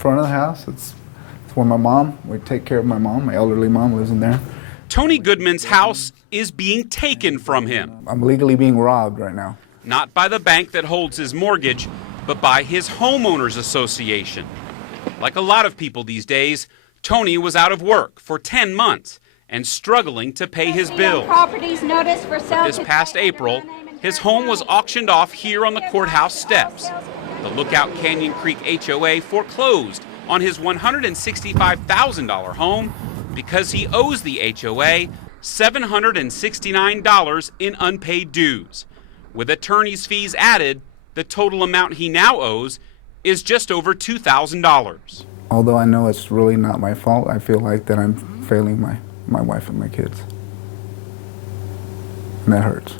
front of the house. It's where we take care of my mom. My elderly mom lives in there. Tony Goodman's house is being taken from him. I'm legally being robbed right now. Not by the bank that holds his mortgage, but by his homeowners association. Like a lot of people these days, Tony was out of work for 10 months and struggling to pay his bills. Properties notice for sale. This past April, his home was auctioned off here on the courthouse steps. The Lookout Canyon Creek HOA foreclosed on his $165,000 home because he owes the HOA $769 in unpaid dues. With attorney's fees added, the total amount he now owes is just over $2,000. Although I know it's really not my fault, I feel like that I'm failing my wife and my kids. And that hurts.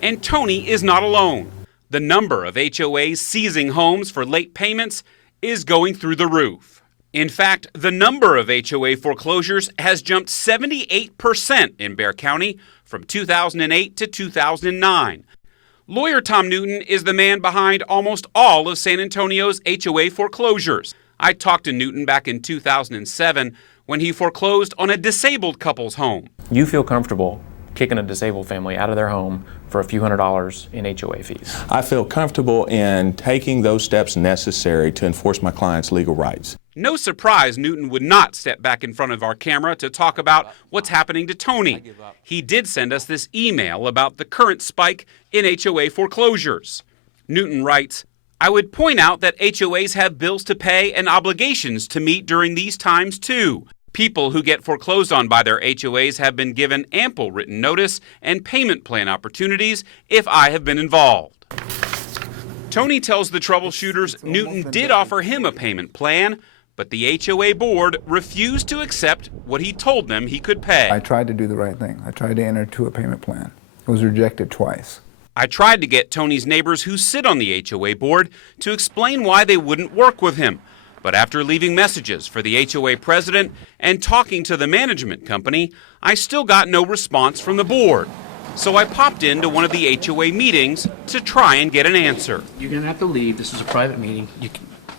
And Tony is not alone. The number of HOAs seizing homes for late payments is going through the roof. In fact, the number of HOA foreclosures has jumped 78% in Bexar County from 2008 to 2009. Lawyer Tom Newton is the man behind almost all of San Antonio's HOA foreclosures. I talked to Newton back in 2007 when he foreclosed on a disabled couple's home. You feel comfortable kicking a disabled family out of their home for a few $100s in HOA fees? I feel comfortable in taking those steps necessary to enforce my client's legal rights. No surprise Newton would not step back in front of our camera to talk about what's happening to Tony. He did send us this email about the current spike in HOA foreclosures. Newton writes, "I would point out that HOAs have bills to pay and obligations to meet during these times too. People who get foreclosed on by their HOAs have been given ample written notice and payment plan opportunities if I have been involved." Tony tells the troubleshooters Newton did offer him a payment plan, but the HOA board refused to accept what he told them he could pay. I tried to do the right thing. I tried to enter to a payment plan. It was rejected twice. I tried to get Tony's neighbors who sit on the HOA board to explain why they wouldn't work with him. But after leaving messages for the HOA president and talking to the management company, I still got no response from the board. So I popped into one of the HOA meetings to try and get an answer. You're going to have to leave. This is a private meeting.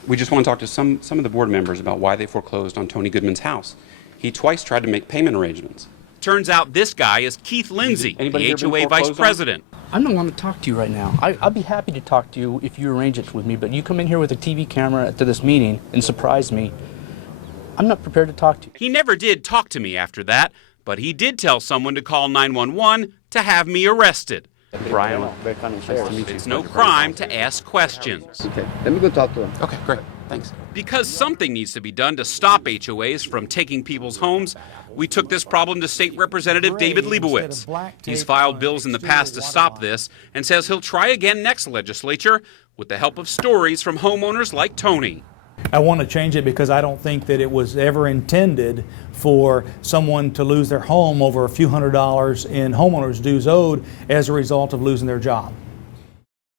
We just want to talk to some of the board members about why they foreclosed on Tony Goodman's house. He twice tried to make payment arrangements. Turns out this guy is Keith Lindsay, the HOA vice president. I'm not going to talk to you right now. I'll be happy to talk to you if you arrange it with me, but you come in here with a TV camera to this meeting and surprise me. I'm not prepared to talk to you. He never did talk to me after that, but he did tell someone to call 911 to have me arrested. Brian, It's no crime to ask questions. Okay, let me go talk to him. okay, great, thanks. Because something needs to be done to stop HOAs from taking people's homes, we took this problem to State Representative David Leibowitz. He's filed bills in the past to stop this and says he'll try again next legislature with the help of stories from homeowners like Tony. I want to change it because I don't think that it was ever intended for someone to lose their home over a few $100s in homeowners dues owed as a result of losing their job.